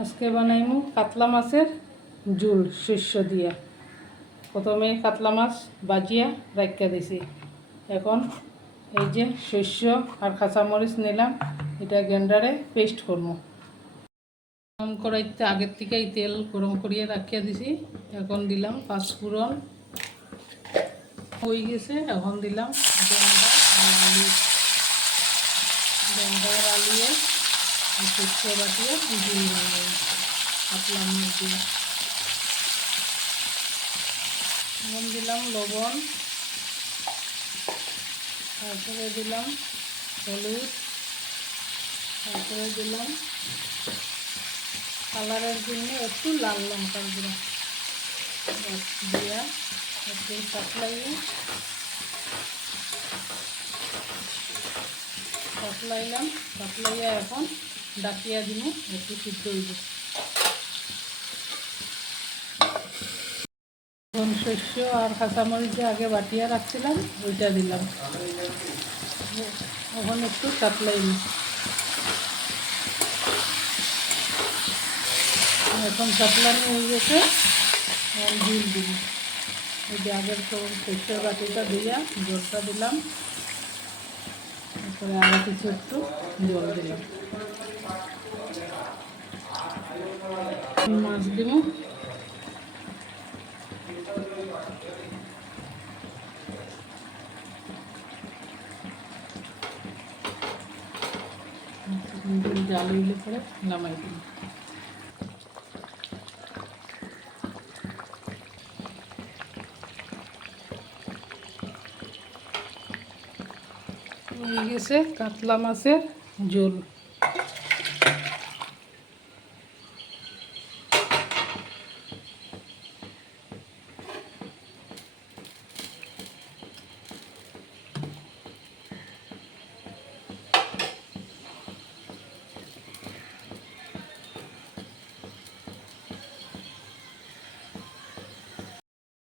আজকে বানাইমু কাতলা মাছের ঝোল শস্য দিয়া। প্রথমে কাতলা মাছ বাজিয়া রাখিয়া দিছি। এখন এই যে শস্য আর কাঁচামরিচ নিলাম, এটা গ্রাইন্ডারে পেস্ট করবো। গরম কড়াইতে আগের থেকেই তেল গরম করিয়ে রাখিয়া দিছি। এখন দিলাম পাঁচফোড়ন, হয়ে গেছে। এখন দিলাম ডেঙ্গার আলুয়ে শস্য বাটিয়ে ঝোল বানাবো কাতলা মাছ দিয়ে। এখন দিলাম লবণ, তারপরে দিলাম হলুদ, তারপরে দিলাম কালারের জন্য একটু লাল লঙ্কার গুঁড়ো দিয়া একটু পাতলাইয়া এখন ডাকিয়া দিব, একটু সিদ্ধ হইব। এখন শস্য আর কাঁচামরিচ যে আগে বাটিয়া রাখছিলাম ওইটা দিলাম। এখন একটু পাতলাইনি, এখন পাতলানি হয়ে গেছে। এখন ঝোল দিব। এই যে আগের শস্যের বাটিটা দিয়া জলটা দিলাম, তারপরে আরও কিছু একটু জল দিলাম। মাছ দিব, জাল হইলে পরে নামাই দিব। হয়ে গেছে কাতলা মাছের ঝোল।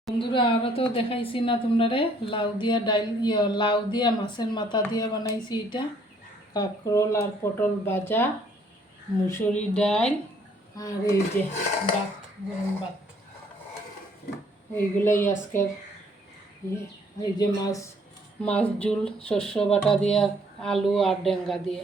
বন্ধুরা, আরও তো দেখাইছি না তোমরা, লাউ দিয়া লাউ দিয়া মাছের মাথা দিয়া বানাইছি। এটা কাঁকরোল আর পটল ভাজা, মুসুরি ডাল, আর এই যে ভাত, গরম ভাত, এইগুলাই আজকের। এই যে মাছ ঝোল শস্য বাটা দিয়া, আলু আর ডেঙ্গা দিয়ে।